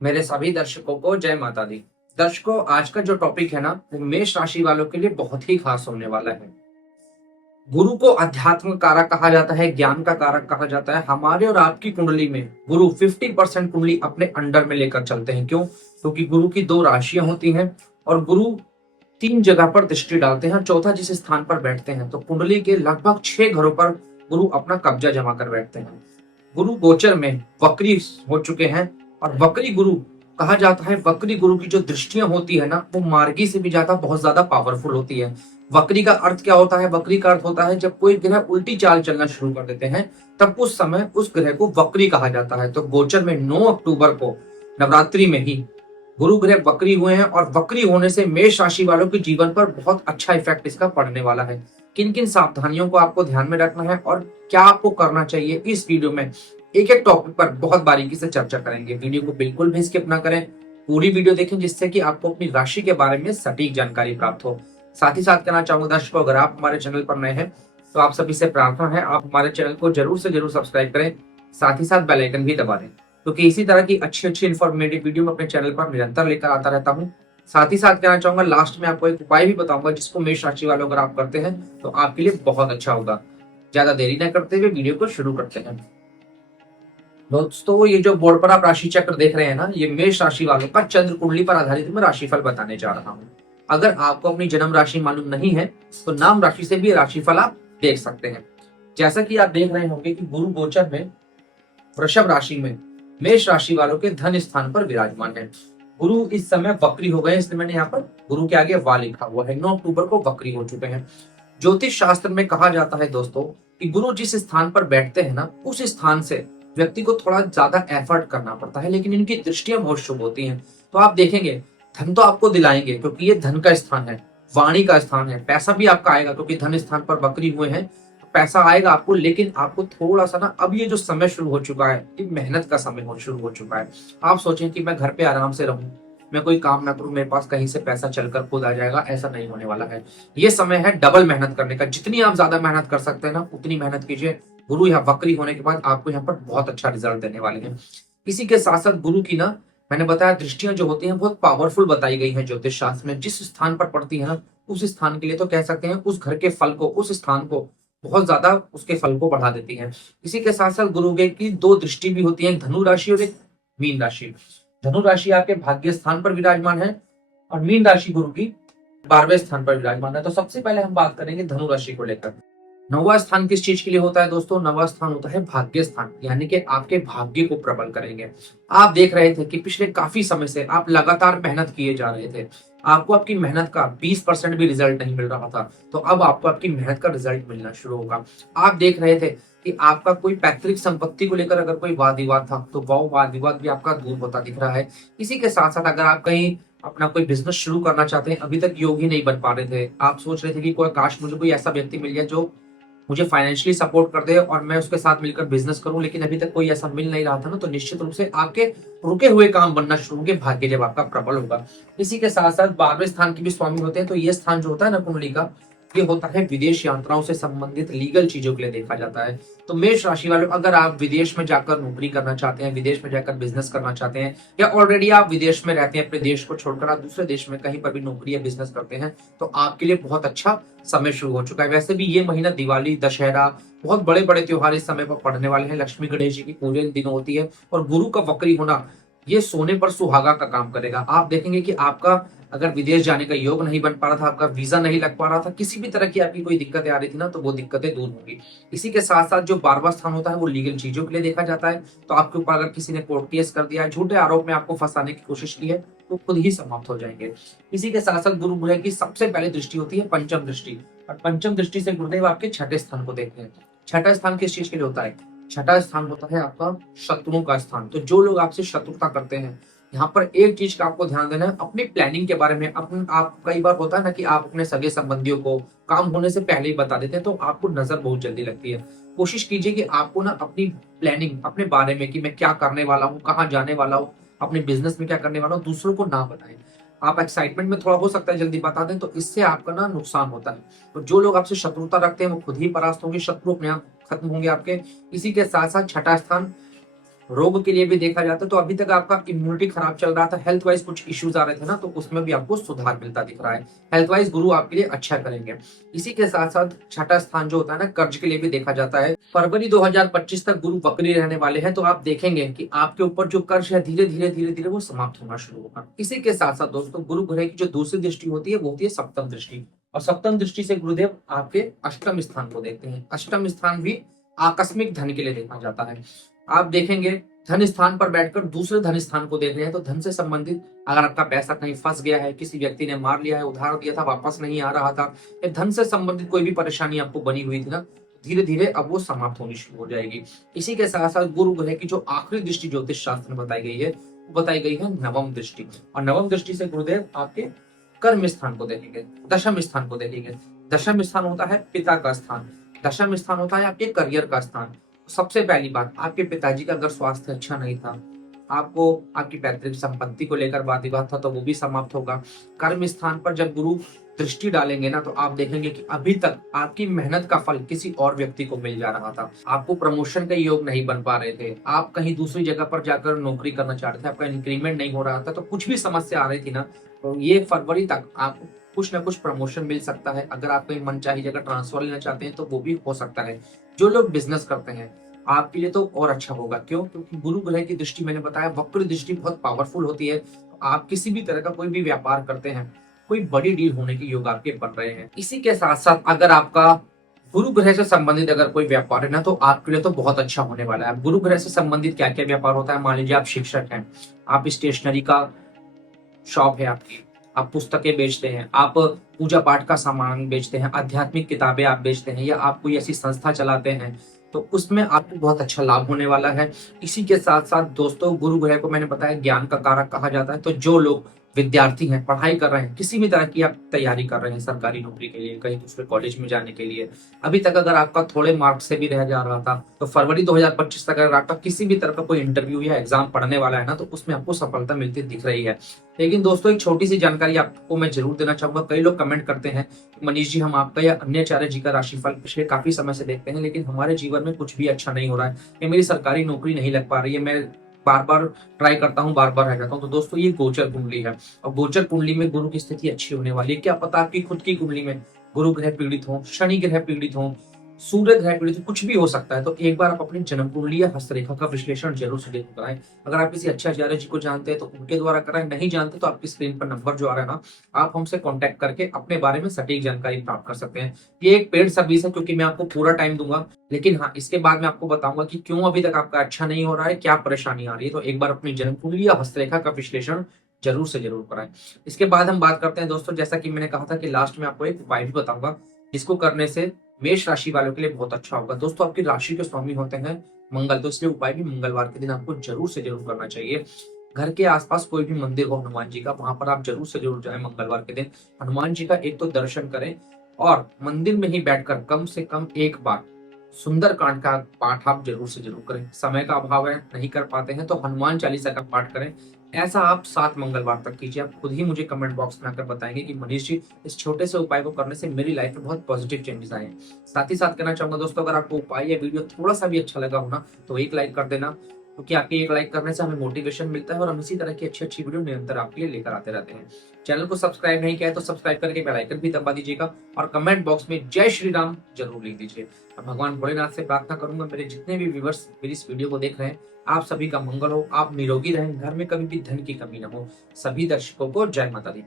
मेरे सभी दर्शकों को जय माता दी। दर्शकों, आज का जो टॉपिक है ना, वो मेष राशि वालों के लिए बहुत ही खास होने वाला है। गुरु को अध्यात्म कारक कहा जाता है, ज्ञान का कारक कहा जाता है। हमारे और आपकी कुंडली में गुरु 50% कुंडली अपने अंडर में लेकर चलते हैं। क्यों? क्योंकि गुरु की दो राशियां होती हैं और गुरु तीन जगह पर दृष्टि डालते हैं। चौथा जिस स्थान पर बैठते हैं, तो कुंडली के लगभग 6 घरों पर गुरु अपना कब्जा जमा कर बैठते हैं। गुरु गोचर में वक्री हो चुके हैं और वक्री गुरु कहा जाता है। वक्री गुरु की जो दृष्टियां होती है ना, वो मार्गी से भी ज्यादा बहुत ज्यादा पावरफुल होती है। वक्री का अर्थ क्या होता है? वक्री का अर्थ होता है जब कोई ग्रह उल्टी चाल चलना शुरू कर देते हैं, तब उस समय उस ग्रह को वक्री कहा जाता है। तो गोचर में 9 अक्टूबर को नवरात्रि में ही गुरु ग्रह वक्री हुए हैं और वक्री होने से मेष राशि वालों के जीवन पर बहुत अच्छा इफेक्ट इसका पड़ने वाला है। किन किन सावधानियों को आपको ध्यान में रखना है और क्या आपको करना चाहिए, इस वीडियो में एक एक टॉपिक पर बहुत बारीकी से चर्चा करेंगे। वीडियो को बिल्कुल भी स्किप ना करें, पूरी वीडियो देखें, जिससे कि आपको अपनी राशि के बारे में सटीक जानकारी प्राप्त हो। साथ ही साथ कहना चाहूंगा दर्शकों, अगर आप हमारे चैनल पर नए हैं तो आप सभी से प्रार्थना है आप हमारे चैनल को जरूर से जरूर सब्सक्राइब करें, साथ ही साथ बेल आइकन भी दबा दें, क्योंकि इसी तरह की अच्छी अच्छी इन्फॉर्मेटिव वीडियो मैं अपने चैनल पर निरंतर लेकर आता रहता हूँ। साथ ही साथ कहना चाहूंगा, लास्ट में आपको एक उपाय भी बताऊंगा जिसको मेष राशि वालों अगर आप करते हैं तो आपके लिए बहुत अच्छा होगा। ज्यादा देरी न करते हुए वीडियो को शुरू करते हैं। दोस्तों, ये जो बोर्ड पर आप राशि चक्र देख रहे हैं ना, ये मेष राशि वालों का चंद्र कुंडली पर आधारित मैं राशिफल बताने जा रहा हूँ। अगर आपको अपनी जन्म राशि मालूम नहीं है तो नाम राशि से भी राशिफल आप देख सकते हैं। जैसा कि आप देख रहे होंगे कि गुरु गोचर में वृषभ राशि में मेष राशि वालों के धन स्थान पर विराजमान है। गुरु इस समय वक्री हो गए, इसलिए मैंने यहाँ पर गुरु के आगे वा लिखा हुआ है। 9 अक्टूबर को वक्री हो चुके हैं। ज्योतिष शास्त्र में कहा जाता है दोस्तों कि गुरु जिस स्थान पर बैठते हैं ना, उस स्थान से व्यक्ति को थोड़ा ज्यादा एफर्ट करना पड़ता है, लेकिन इनकी दृष्टियां बहुत शुभ होती हैं। तो आप देखेंगे, धन तो आपको दिलाएंगे क्योंकि ये धन का स्थान है, वाणी का स्थान है। पैसा भी आपका आएगा क्योंकि धन स्थान पर वक्री हुए हैं, तो पैसा आएगा आपको। लेकिन आपको थोड़ा सा ना, अब ये जो समय शुरू हो चुका है, ये मेहनत का समय शुरू हो चुका है। आप सोचें कि मैं घर पे आराम से रहूं, मैं कोई काम ना करूं, मेरे पास कहीं से पैसा चलकर खुद आ जाएगा, ऐसा नहीं होने वाला है। ये समय है डबल मेहनत करने का। जितनी आप ज्यादा मेहनत कर सकते हैं ना, उतनी मेहनत कीजिए। गुरु यहाँ वक्री होने के बाद आपको यहाँ पर बहुत अच्छा रिजल्ट देने वाले हैं। इसी के साथ साथ गुरु की ना, मैंने बताया, दृष्टियां जो होती हैं बहुत पावरफुल बताई गई हैं ज्योतिष शास्त्र में। जिस स्थान पर पड़ती है ना, उस स्थान के लिए तो कह सकते हैं उस घर के फल को, उस स्थान को बहुत ज्यादा उसके फल को बढ़ा देती है। इसी के साथ साथ गुरु की दो दृष्टि भी होती है, धनु राशि और एक मीन राशि। धनु राशि आपके भाग्य स्थान पर विराजमान है और मीन राशि गुरु की 12वें स्थान पर विराजमान है। तो सबसे पहले हम बात करेंगे धनु राशि को लेकर। नौवां स्थान किस चीज के लिए होता है दोस्तों? नौवां स्थान होता है भाग्य स्थान, यानी कि आपके भाग्य को प्रबल करेंगे। आप देख रहे थे कि पिछले काफी समय से आप लगातार मेहनत किए जा रहे थे, आपको आपकी मेहनत का 20% भी रिजल्ट नहीं मिल रहा था, तो अब आपको आपकी मेहनत का रिजल्ट मिलना शुरू होगा। आप देख रहे थे कि आपका कोई पैतृक संपत्ति को लेकर अगर कोई वाद विवाद था, तो वो वाद विवाद भी आपका दूर होता दिख रहा है। इसी के साथ साथ अगर आप कहीं अपना कोई बिजनेस शुरू करना चाहते हैं, अभी तक योग ही नहीं बन पा रहे थे, आप सोच रहे थे कि कोई काश मुझे कोई ऐसा व्यक्ति मिल जाए जो मुझे फाइनेंशियली सपोर्ट कर दे और मैं उसके साथ मिलकर बिजनेस करूं, लेकिन अभी तक कोई ऐसा मिल नहीं रहा था ना, तो निश्चित रूप से आपके रुके हुए काम बनना शुरू होंगे, भाग्य जब आपका प्रबल होगा। इसी के साथ साथ 12वें स्थान के भी स्वामी होते हैं, तो ये स्थान जो होता है ना कुंडली का, ये होता है विदेश यात्राओं से संबंधित लीगल चीजों के लिए देखा जाता है। तो मेष राशि वालों, अगर आप विदेश में जाकर नौकरी करना चाहते हैं, विदेश में जाकर बिजनेस करना चाहते हैं, या ऑलरेडी आप विदेश में रहते हैं, अपने देश को छोड़कर आप दूसरे देश में कहीं पर भी नौकरी या बिजनेस करते हैं, तो आपके लिए बहुत अच्छा समय शुरू हो चुका है। वैसे भी ये महीना दिवाली, दशहरा, बहुत बड़े बड़े त्योहार इस समय पर पड़ने वाले हैं। लक्ष्मी गणेश जी की पूजा इन दिनों होती है और गुरु का वक्री होना ये सोने पर सुहागा का काम करेगा। आप देखेंगे कि आपका अगर विदेश जाने का योग नहीं बन पा रहा था, आपका वीजा नहीं लग पा रहा था, किसी भी तरह की आपकी कोई दिक्कतें आ रही थी ना, तो वो दिक्कतें दूर होंगी। इसी के साथ साथ जो 12वां स्थान होता है वो लीगल चीजों के लिए देखा जाता है। तो आपके ऊपर अगर किसी ने कोर्ट केस कर दिया है, झूठे आरोप में आपको फंसाने की कोशिश की है, तो खुद ही समाप्त हो जाएंगे। इसी के साथ साथ गुरु ग्रह की सबसे पहले दृष्टि होती है पंचम दृष्टि, और पंचम दृष्टि से गुरुदेव आपके छठे स्थान को देखते हैं। छठा स्थान किस चीज के लिए होता है? छठा स्थान होता है आपका शत्रुओं का स्थान। तो जो लोग आपसे शत्रुता करते हैं, यहाँ पर एक चीज का आपको ध्यान देना है, अपनी प्लानिंग के बारे में। आप कई बार होता है ना कि आप अपने सगे संबंधियों को काम होने से पहले ही बता देते हैं, तो आपको नजर बहुत जल्दी लगती है। कोशिश कीजिए कि आपको ना अपनी प्लानिंग, अपने बारे में कि मैं क्या करने वाला हूँ, कहाँ जाने वाला हूँ, अपने बिजनेस में क्या करने वाला हूँ, दूसरों को ना बताएं। आप एक्साइटमेंट में थोड़ा हो सकता है जल्दी बता दें, तो इससे आपका ना नुकसान होता है। तो जो लोग आपसे शत्रुता रखते हैं वो खुद ही परास्त होंगे, शत्रु अपने आप खत्म होंगे आपके। इसी के साथ साथ छठा स्थान रोग के लिए भी देखा जाता है तो अभी तक आपका इम्यूनिटी खराब चल रहा था, हेल्थ वाइज कुछ इश्यूज आ रहे थे ना, तो उसमें भी आपको सुधार मिलता दिख रहा है। हेल्थ वाइज गुरु आपके लिए अच्छा करेंगे। इसी के साथ साथ छठा स्थान जो होता है ना, कर्ज के लिए भी देखा जाता है। फरवरी 2025 तक गुरु वक्री रहने वाले हैं, तो आप देखेंगे कि आपके ऊपर जो कर्ज है धीरे धीरे धीरे धीरे वो समाप्त होना शुरू होगा। इसी के साथ साथ दोस्तों, गुरु ग्रह की जो दूसरी दृष्टि होती है वो होती है सप्तम दृष्टि, और सप्तम दृष्टि से गुरुदेव आपके अष्टम स्थान को देखते हैं। अष्टम स्थान भी आकस्मिक धन के लिए देखा जाता है। आप देखेंगे धन स्थान पर बैठकर दूसरे धन स्थान को देख रहे हैं, तो धन से संबंधित अगर आपका पैसा कहीं फंस गया है, किसी व्यक्ति ने मार लिया है, उधार दिया था वापस नहीं आ रहा था, या धन से संबंधित कोई भी परेशानी आपको बनी हुई थी ना, धीरे धीरे अब वो समाप्त होनी शुरू हो जाएगी। इसी के साथ साथ गुरु ग्रह की जो आखिरी दृष्टि ज्योतिष शास्त्र में बताई गई है, वो बताई गई है नवम दृष्टि, और नवम दृष्टि से गुरुदेव आपके कर्म स्थान को देखेंगे, दशम स्थान को देखेंगे। दशम स्थान होता है पिता का स्थान, दशम स्थान होता है आपके करियर का स्थान। सबसे पहली बात, आपके पिताजी का अगर स्वास्थ्य अच्छा नहीं था, आपको आपकी पैतृक संपत्ति को लेकर वाद विवाद था, तो वो भी समाप्त होगा। कर्म स्थान पर जब गुरु दृष्टि डालेंगे ना, तो आप देखेंगे कि अभी तक आपकी मेहनत का फल किसी और व्यक्ति को मिल जा रहा था। आपको प्रमोशन के योग नहीं बन पा रहे थे, आप कहीं दूसरी जगह पर जाकर नौकरी करना चाह रहे थे, आपका इंक्रीमेंट नहीं हो रहा था, तो कुछ भी समस्या आ रही थी ना, तो ये फरवरी तक आपको कुछ ना कुछ प्रमोशन मिल सकता है। अगर आप कहीं मनचाही जगह ट्रांसफर लेना चाहते हैं तो वो भी हो सकता है। जो लोग बिजनेस करते हैं आपके लिए तो और अच्छा होगा। क्यों? क्योंकि गुरु ग्रह की दृष्टि, मैंने बताया वक्र दृष्टि बहुत पावरफुल होती है। आप किसी भी तरह का कोई भी व्यापार करते हैं, कोई बड़ी डील होने के योग आपके बन रहे हैं। इसी के साथ साथ अगर आपका गुरु ग्रह से संबंधित अगर कोई व्यापार है ना, तो आपके लिए तो बहुत अच्छा होने वाला है। गुरु ग्रह से संबंधित क्या क्या व्यापार होता है? मान लीजिए आप शिक्षक हैं, आप स्टेशनरी का शॉप है आपकी, आप पुस्तकें बेचते हैं, आप पूजा पाठ का सामान बेचते हैं, आध्यात्मिक किताबें आप बेचते हैं, या आप कोई ऐसी संस्था चलाते हैं, तो उसमें आपको बहुत अच्छा लाभ होने वाला है। इसी के साथ साथ दोस्तों, गुरु ग्रह को मैंने बताया ज्ञान का कारक कहा जाता है। तो जो लोग विद्यार्थी हैं, पढ़ाई कर रहे हैं, किसी भी तरह की आप तैयारी कर रहे हैं सरकारी नौकरी के लिए, कहीं दूसरे कॉलेज में जाने के लिए, अभी तक अगर आपका थोड़े मार्क्स से भी रह जा रहा था, तो फरवरी 2025 तक अगर आपका किसी भी तरह का कोई इंटरव्यू या एग्जाम पढ़ने वाला है ना, तो उसमें आपको सफलता मिलती दिख रही है। लेकिन दोस्तों, एक छोटी सी जानकारी आपको मैं जरूर देना चाहूंगा। कई लोग कमेंट करते हैं, मनीष जी हम आपका या अन्य आचार्य जी का राशिफल पिछले काफी समय से देखते हैं, लेकिन हमारे जीवन में कुछ भी अच्छा नहीं हो रहा है, या मेरी सरकारी नौकरी नहीं लग पा रही है, मैं बार बार ट्राई करता हूँ, बार बार रह जाता हूँ। तो दोस्तों, ये गोचर कुंडली है, और गोचर कुंडली में गुरु की स्थिति अच्छी होने वाली है। क्या पता आपकी खुद की कुंडली में गुरु ग्रह पीड़ित हो, शनि ग्रह पीड़ित हो, सूर्य ग्रह पीड़ित हो, कुछ भी हो सकता है। तो एक बार आप अपनी जन्म कुंडली या हस्तरेखा का विश्लेषण जरूर से जरूर कराएं। अगर आप किसी अच्छे आचार्य जी को जानते हैं तो उनके द्वारा कराएं, नहीं जानते तो आपकी स्क्रीन पर नंबर जो आ रहा है ना, आप हमसे कांटेक्ट करके अपने बारे में सटीक जानकारी प्राप्त कर सकते हैं। ये एक पेड सर्विस है, क्योंकि मैं आपको पूरा टाइम दूंगा, लेकिन हाँ, इसके बाद मैं आपको बताऊंगा कि क्यों अभी तक आपका अच्छा नहीं हो रहा है, क्या परेशानी आ रही है। तो एक बार अपनी जन्म कुंडली या हस्तरेखा का विश्लेषण जरूर से जरूर कराएं। इसके बाद हम बात करते हैं दोस्तों, जैसा कि मैंने कहा था कि लास्ट में आपको एक उपाय भी बताऊंगा, जिसको करने से मेष राशि वालों के लिए बहुत अच्छा होगा। दोस्तों, आपकी राशि के स्वामी होते हैं मंगल, तो इसलिए उपाय भी मंगलवार के दिन आपको जरूर से जरूर करना चाहिए। घर के आसपास कोई भी मंदिर हो हनुमान जी का, वहां पर आप जरूर से जरूर जाएं मंगलवार के दिन। हनुमान जी का एक तो दर्शन करें, और मंदिर में ही बैठकर कम से कम एक बार सुंदर कांड का पाठ आप जरूर से जरूर करें। समय का अभाव है, नहीं कर पाते हैं, तो हनुमान चालीसा का पाठ करें। ऐसा आप 7 मंगलवार तक कीजिए। आप खुद ही मुझे कमेंट बॉक्स में आकर बताएंगे कि मनीष जी, इस छोटे से उपाय को करने से मेरी लाइफ में बहुत पॉजिटिव चेंजेस आए हैं। साथ ही साथ कहना चाहूंगा दोस्तों, अगर आपको उपाय या वीडियो थोड़ा सा भी अच्छा लगा हो ना, तो एक लाइक कर देना, क्योंकि आपके एक लाइक करने से हमें मोटिवेशन मिलता है, और हम इसी तरह की अच्छी अच्छी वीडियो निरंतर आपके लिए लेकर आते रहते हैं। चैनल को सब्सक्राइब नहीं किया है तो सब्सक्राइब करके बेल आइकन भी दबा दीजिएगा, और कमेंट बॉक्स में जय श्री राम जरूर लिख दीजिए। और भगवान भोलेनाथ से प्रार्थना करूंगा, मेरे जितने भी व्यूवर्स मेरी इस वीडियो को देख रहे हैं, आप सभी का मंगल हो, आप निरोगी रहें, घर में कभी भी धन की कमी न हो। सभी दर्शकों को जय माता दी।